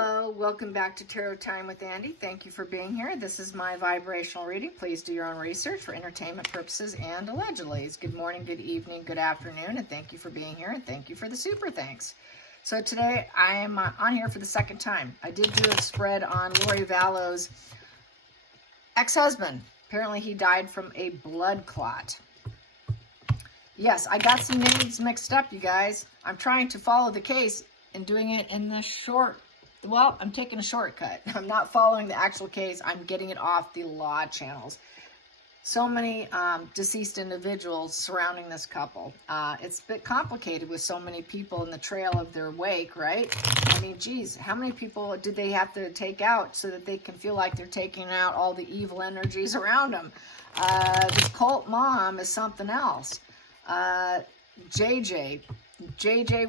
Hello, welcome back to Tarot Time with Andy. Thank you for being here. This is my vibrational reading. Please do your own research for entertainment purposes and allegedly. Good morning, good evening, good afternoon, and thank you for being here, and thank you for the super thanks. So today I am on here for the second time. I did do a spread on Lori Vallow's ex-husband. Apparently he died from a blood clot. Yes, I got some names mixed up, you guys. I'm trying to follow the case and doing it in the I'm taking a shortcut. I'm not following the actual case. I'm getting it off the law channels. So many deceased individuals surrounding this couple. It's a bit complicated with so many people in the trail of their wake, right? I mean, geez, how many people did they have to take out so that they can feel like they're taking out all the evil energies around them? This cult mom is something else. JJ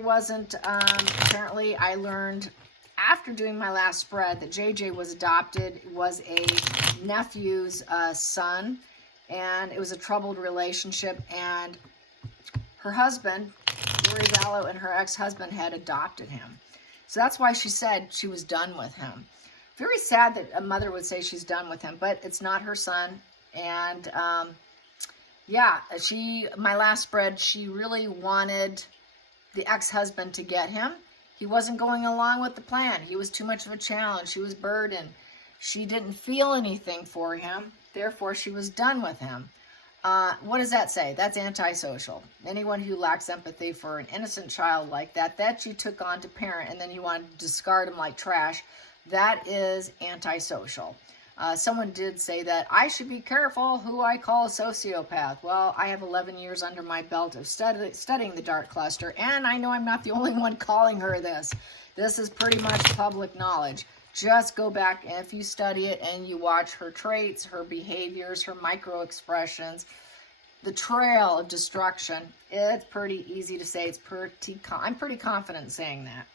wasn't, apparently I learned after doing my last spread that JJ was adopted, was a nephew's son, and it was a troubled relationship, and her husband, Lori Vallow, and her ex-husband had adopted him. So that's why she said she was done with him. Very sad that a mother would say she's done with him, but it's not her son, and yeah, my last spread, she really wanted the ex-husband to get him. He wasn't going along with the plan. He was too much of a challenge. She was burdened. She didn't feel anything for him. Therefore, she was done with him. What does that say? That's antisocial. Anyone who lacks empathy for an innocent child like that you took on to parent and then you want to discard him like trash, that is antisocial. Someone did say that I should be careful who I call a sociopath. Well, I have 11 years under my belt of studying the dark cluster, and I know I'm not the only one calling her this. This is pretty much public knowledge. Just go back, and if you study it and you watch her traits, her behaviors, her micro expressions, the trail of destruction, it's pretty easy to say. I'm pretty confident in saying that.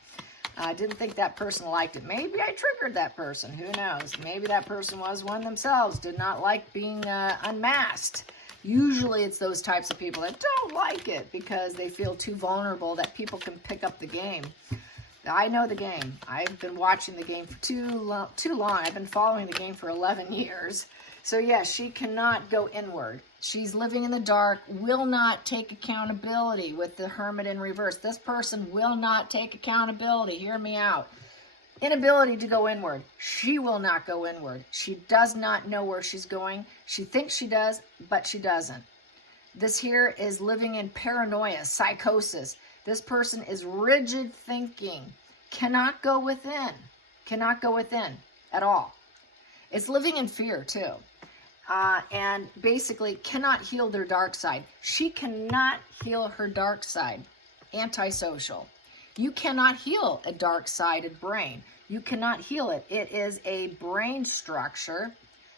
I didn't think that person liked it. Maybe I triggered that person. Who knows? Maybe that person was one themselves, did not like being unmasked. Usually it's those types of people that don't like it because they feel too vulnerable that people can pick up the game. I know the game. I've been watching the game for too long. I've been following the game for 11 years. So yes, she cannot go inward. She's living in the dark, will not take accountability with the Hermit in reverse. This person will not take accountability. Hear me out. Inability to go inward. She will not go inward. She does not know where she's going. She thinks she does, but she doesn't. This here is living in paranoia, psychosis. This person is rigid thinking. Cannot go within. Cannot go within at all. It's living in fear too. And basically cannot heal their dark side. She cannot heal her dark side. Antisocial. You cannot heal a dark-sided brain. You cannot heal it. It is a brain structure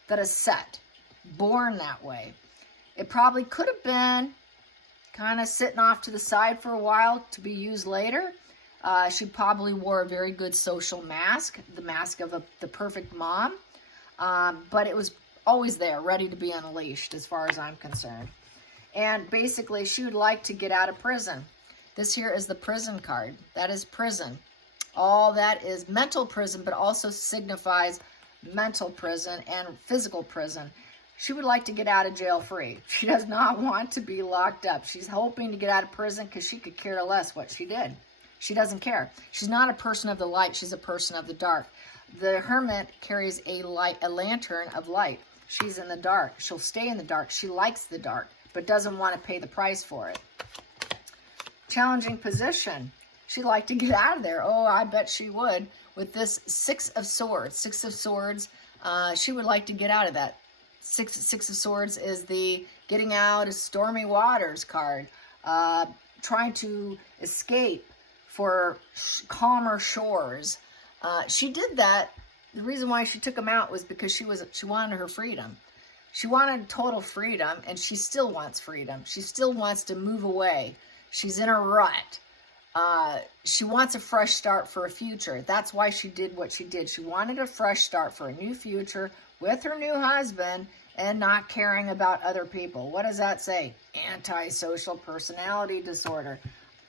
that is set, born that way. It probably could have been kind of sitting off to the side for a while to be used later. She probably wore a very good social mask, the mask of the perfect mom. But it was always there, ready to be unleashed as far as I'm concerned. And basically, she would like to get out of prison. This here is the prison card. That is prison. All that is mental prison, but also signifies mental prison and physical prison. She would like to get out of jail free. She does not want to be locked up. She's hoping to get out of prison because she could care less what she did. She doesn't care. She's not a person of the light. She's a person of the dark. The Hermit carries a lantern of light. She's in the dark. She'll stay in the dark. She likes the dark, but doesn't want to pay the price for it. Challenging position. She'd like to get out of there. Oh, I bet she would. With this Six of Swords. Six of Swords, she would like to get out of that. Six of Swords is the getting out of stormy waters card. Trying to escape for calmer shores. She did that. The reason why she took him out was because she wanted her freedom. She wanted total freedom, and she still wants freedom. She still wants to move away. She's in a rut. She wants a fresh start for a future. That's why she did what she did. She wanted a fresh start for a new future with her new husband and not caring about other people. What does that say? Antisocial personality disorder.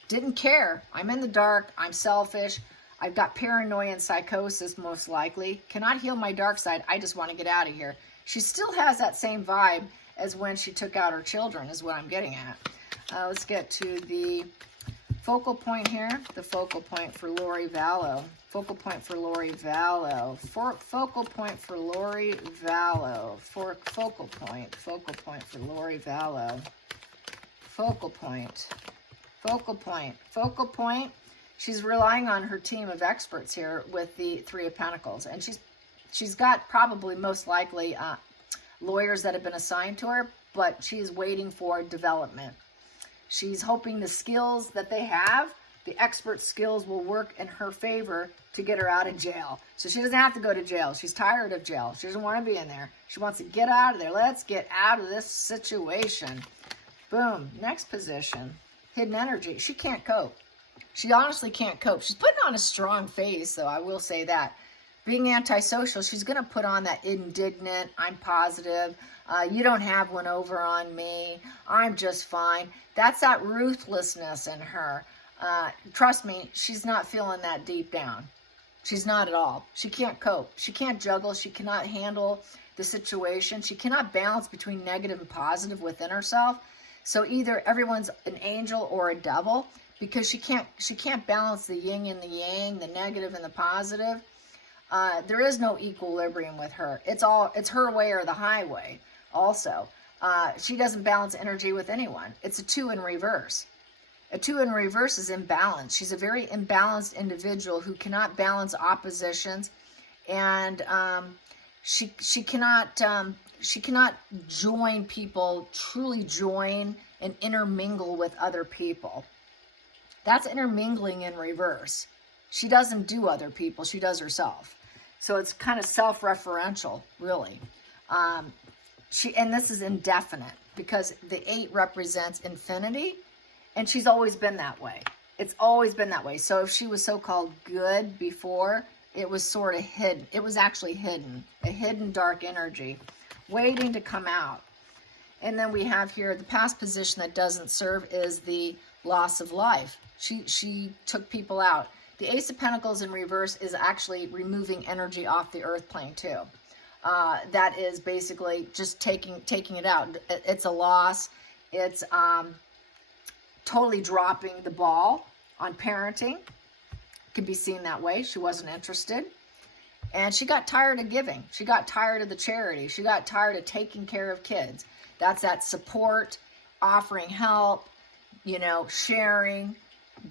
Didn't care. I'm in the dark. I'm selfish. I've got paranoia and psychosis, most likely. Cannot heal my dark side. I just want to get out of here. She still has that same vibe as when she took out her children, is what I'm getting at. Let's get to the focal point here. The focal point for Lori Vallow. Focal point for Lori Vallow. Focal point for Lori Vallow. Focal point for Lori Vallow. Focal point. Focal point. Focal point. She's relying on her team of experts here with the Three of Pentacles. And she's got probably most likely lawyers that have been assigned to her, but she's waiting for development. She's hoping the skills that they have, the expert skills, will work in her favor to get her out of jail. So she doesn't have to go to jail. She's tired of jail. She doesn't want to be in there. She wants to get out of there. Let's get out of this situation. Boom. Next position. Hidden energy. She can't cope. She honestly can't cope. She's putting on a strong face, though, I will say that. Being antisocial, she's going to put on that indignant, I'm positive, you don't have one over on me, I'm just fine. That's that ruthlessness in her. Trust me, she's not feeling that deep down. She's not at all. She can't cope. She can't juggle. She cannot handle the situation. She cannot balance between negative and positive within herself. So either everyone's an angel or a devil, because she can't balance the yin and the yang, the negative and the positive. There is no equilibrium with her. It's her way or the highway. Also, she doesn't balance energy with anyone. It's a 2 in reverse. A 2 in reverse is imbalance. She's a very imbalanced individual who cannot balance oppositions, and she cannot join people, truly join and intermingle with other people. That's intermingling in reverse. She doesn't do other people. She does herself. So it's kind of self-referential, really. And this is indefinite because the 8 represents infinity, and she's always been that way. It's always been that way. So if she was so-called good before, it was sort of hidden. It was actually hidden, a hidden dark energy waiting to come out. And then we have here the past position that doesn't serve is the loss of life. She took people out. The Ace of Pentacles in reverse is actually removing energy off the earth plane too. That is basically just taking it out. It's a loss. It's totally dropping the ball on parenting. Could be seen that way. She wasn't interested. And she got tired of giving. She got tired of the charity. She got tired of taking care of kids. That's that support, offering help, sharing,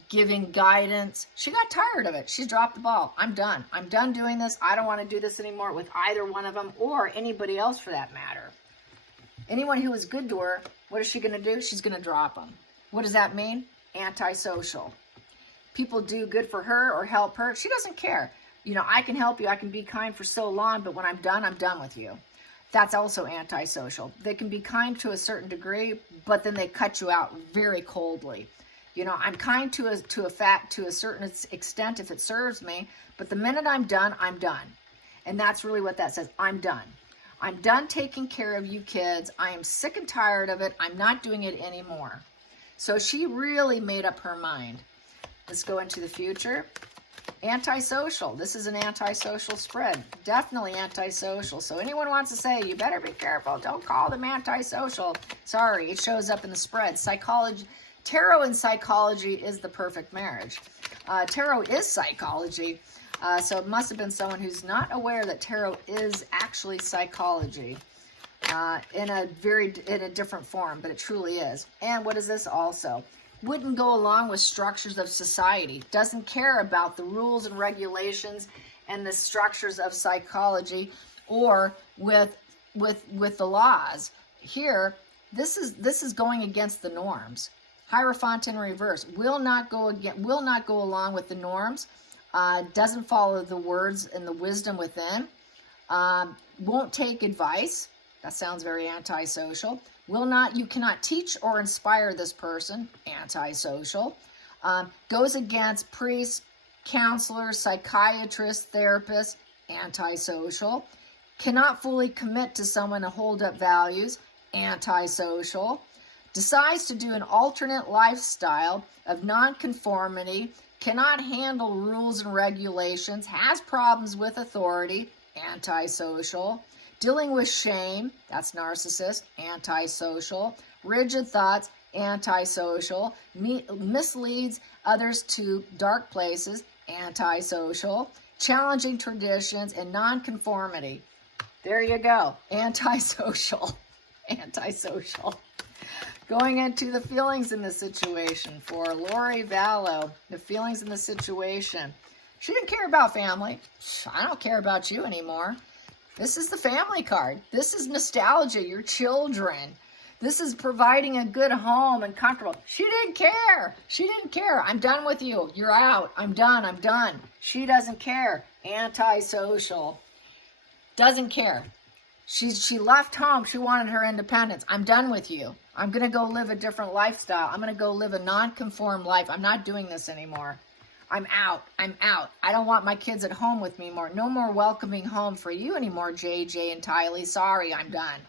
giving guidance. She got tired of it. She dropped the ball. I'm done. I'm done doing this. I don't want to do this anymore with either one of them or anybody else for that matter. Anyone who was good to her, what is she going to do? She's going to drop them. What does that mean? Antisocial. People do good for her or help her. She doesn't care. I can help you. I can be kind for so long, but when I'm done with you. That's also antisocial. They can be kind to a certain degree, but then they cut you out very coldly. I'm kind to a certain extent if it serves me, but the minute I'm done, I'm done. And that's really what that says. I'm done. I'm done taking care of you kids. I am sick and tired of it. I'm not doing it anymore. So she really made up her mind. Let's go into the future. Antisocial. This is an antisocial spread. Definitely antisocial. So anyone wants to say, you better be careful. Don't call them antisocial. Sorry, it shows up in the spread. Psychology. Tarot and psychology is the perfect marriage. Tarot is psychology. So it must have been someone who's not aware that tarot is actually psychology in a different form, but it truly is. And what is this also? Wouldn't go along with structures of society. Doesn't care about the rules and regulations and the structures of psychology or with the laws. Here, this is going against the norms. Hierophant in reverse will not go along with the norms. Doesn't follow the words and the wisdom within. Won't take advice. That sounds very antisocial. You cannot teach or inspire this person. Antisocial. Goes against priests, counselors, psychiatrists, therapists. Antisocial. Cannot fully commit to someone to hold up values. Antisocial. Decides to do an alternate lifestyle of nonconformity, cannot handle rules and regulations, has problems with authority, antisocial. Dealing with shame, that's narcissist, antisocial. Rigid thoughts, antisocial. Misleads others to dark places, antisocial. Challenging traditions and nonconformity. There you go, antisocial, antisocial. Going into the feelings in the situation for Lori Vallow, the feelings in the situation. She didn't care about family. I don't care about you anymore. This is the family card. This is nostalgia, your children. This is providing a good home and comfortable. She didn't care. She didn't care. I'm done with you. You're out. I'm done. I'm done. She doesn't care. Antisocial. Doesn't care. She left home. She wanted her independence. I'm done with you. I'm going to go live a different lifestyle. I'm going to go live a non-conform life. I'm not doing this anymore. I'm out. I'm out. I don't want my kids at home with me more. No more welcoming home for you anymore, JJ and Tylee. Sorry, I'm done.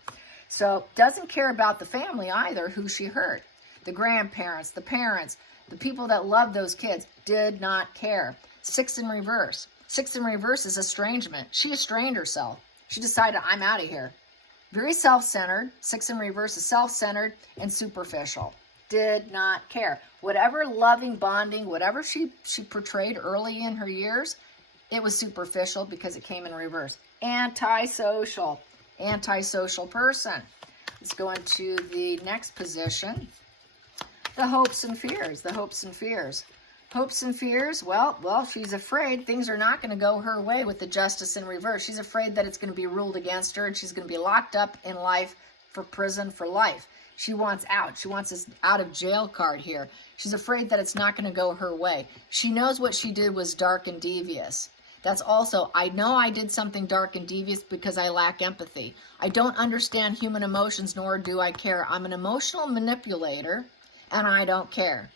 So doesn't care about the family either, who she hurt. The grandparents, the parents, the people that love those kids did not care. 6 in reverse. 6 in reverse is estrangement. She estranged herself. She decided, I'm out of here. Very self-centered. 6 in reverse is self-centered and superficial. Did not care. Whatever loving, bonding, whatever she portrayed early in her years, it was superficial because it came in reverse. Antisocial. Antisocial person. Let's go into the next position. The hopes and fears. The hopes and fears. Hopes and fears, well, she's afraid things are not going to go her way with the justice in reverse. She's afraid that it's going to be ruled against her and she's going to be locked up in life for prison for life. She wants out. She wants this out of jail card here. She's afraid that it's not going to go her way. She knows what she did was dark and devious. That's also, I know I did something dark and devious because I lack empathy. I don't understand human emotions, nor do I care. I'm an emotional manipulator, and I don't care.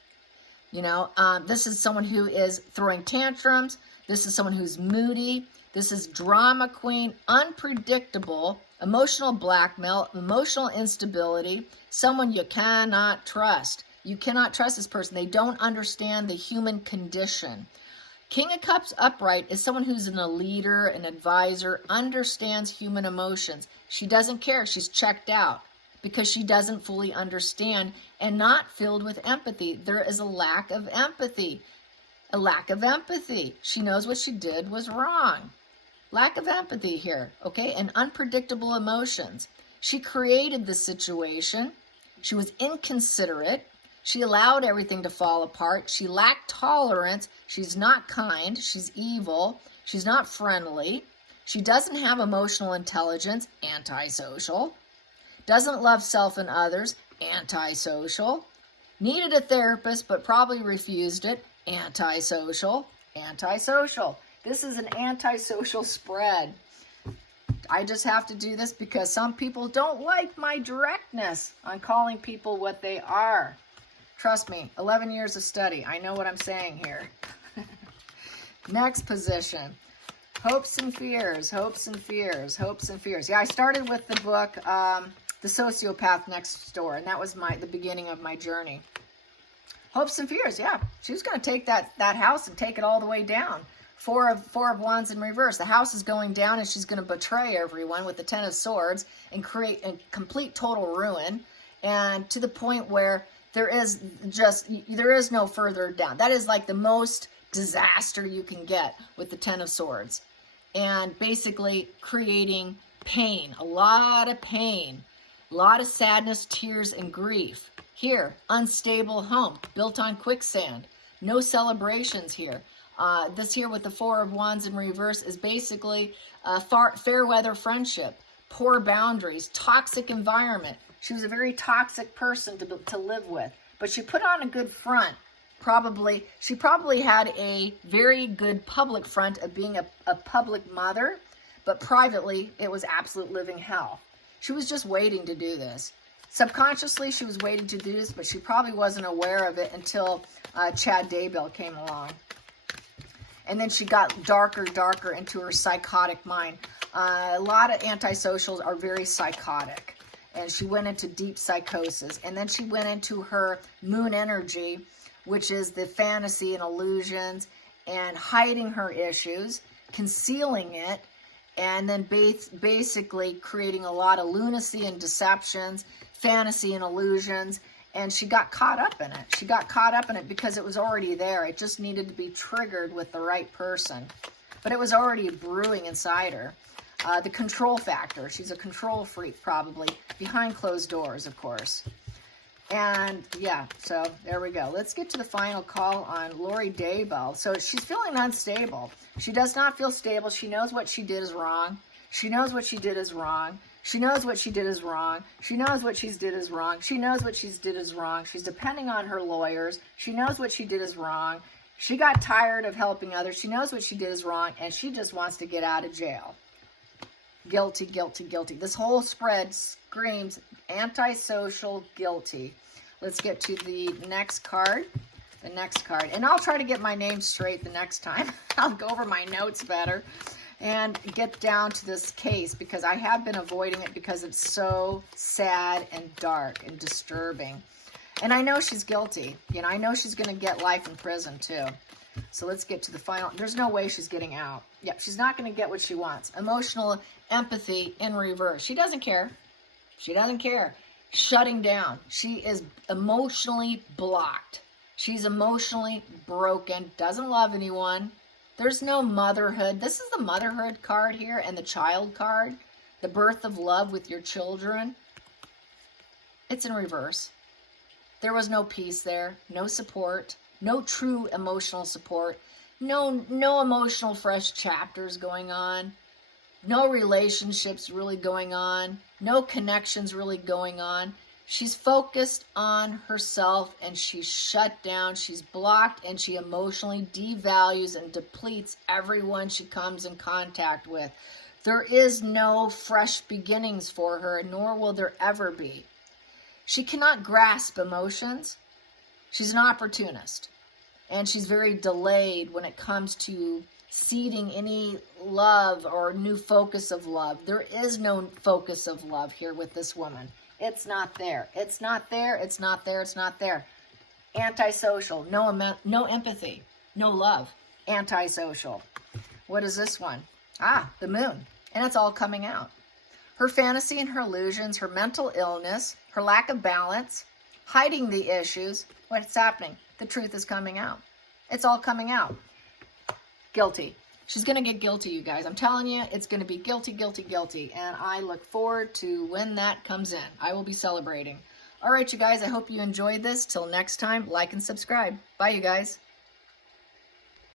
You know, this is someone who is throwing tantrums. This is someone who's moody. This is drama queen, unpredictable, emotional blackmail, emotional instability, someone you cannot trust. You cannot trust this person. They don't understand the human condition. King of Cups upright is someone who's a leader, an advisor, understands human emotions. She doesn't care. She's checked out because she doesn't fully understand and not filled with empathy. There is a lack of empathy. A lack of empathy. She knows what she did was wrong. Lack of empathy here, okay? And unpredictable emotions. She created the situation. She was inconsiderate. She allowed everything to fall apart. She lacked tolerance. She's not kind. She's evil. She's not friendly. She doesn't have emotional intelligence. Antisocial. Doesn't love self and others. Antisocial. Needed a therapist but probably refused it. Antisocial. Antisocial. This is an antisocial spread. I just have to do this because some people don't like my directness on calling people what they are. Trust me, 11 years of study. I know what I'm saying here. Next position. Hopes and fears, hopes and fears, hopes and fears. Yeah, I started with the book, The Sociopath Next Door, and that was the beginning of my journey. Hopes and fears, yeah. She was going to take that house and take it all the way down. Four of Wands in reverse. The house is going down and she's going to betray everyone with the 10 of Swords and create a complete total ruin, and to the point where there is no further down. That is like the most disaster you can get with the 10 of Swords. And basically creating pain, a lot of pain, a lot of sadness, tears, and grief. Here, unstable home, built on quicksand. No celebrations here. This here with the 4 of Wands in reverse is basically fair weather friendship, poor boundaries, toxic environment. She was a very toxic person to live with, but she put on a good front. She probably had a very good public front of being a public mother, but privately it was absolute living hell. She was just waiting to do this. Subconsciously, she was waiting to do this, but she probably wasn't aware of it until Chad Daybell came along. And then she got darker into her psychotic mind. A lot of antisocials are very psychotic. And she went into deep psychosis. And then she went into her moon energy which is the fantasy and illusions and hiding her issues, concealing it, and then basically creating a lot of lunacy and deceptions, fantasy and illusions, and she got caught up in it. She got caught up in it because it was already there. It just needed to be triggered with the right person. But it was already brewing inside her. The control factor. She's a control freak, probably, behind closed doors, of course. And yeah, so there we go. Let's get to the final call on Lori Daybell. So she's feeling unstable. She does not feel stable. She knows what she did is wrong. She knows what she did is wrong. She knows what she did is wrong. She knows what she's did is wrong. She knows what she's did is wrong. She's depending on her lawyers. She knows what she did is wrong. She got tired of helping others. She knows what she did is wrong, and she just wants to get out of jail. Guilty, guilty, guilty. This whole spread screams antisocial, guilty. Let's get to the next card. The next card. And I'll try to get my name straight the next time. I'll go over my notes better and get down to this case, because I have been avoiding it because it's so sad and dark and disturbing. And I know she's guilty. You know, I know she's going to get life in prison too. So let's get to the final. There's no way she's getting out. Yep, she's not going to get what she wants. Emotional empathy in reverse. She doesn't care. She doesn't care. Shutting down. She is emotionally blocked. She's emotionally broken. Doesn't love anyone. There's no motherhood. This is the motherhood card here and the child card. The birth of love with your children. It's in reverse. There was no peace there. No support. No true emotional support. No emotional fresh chapters going on. No relationships really going on. No connections really going on. She's focused on herself and she's shut down. She's blocked and she emotionally devalues and depletes everyone she comes in contact with. There is no fresh beginnings for her, nor will there ever be. She cannot grasp emotions. She's an opportunist. And she's very delayed when it comes to seeding any love or new focus of love. There is no focus of love here with this woman. It's not there. It's not there. It's not there. It's not there. Antisocial. No empathy. No love. Antisocial. What is this one? Ah, the moon. And it's all coming out. Her fantasy and her illusions, her mental illness, her lack of balance, hiding the issues. What's happening? The truth is coming out. It's all coming out. Guilty. She's going to get guilty, you guys. I'm telling you, it's going to be guilty, guilty, guilty. And I look forward to when that comes in. I will be celebrating. All right, you guys, I hope you enjoyed this. Till next time, like and subscribe. Bye, you guys.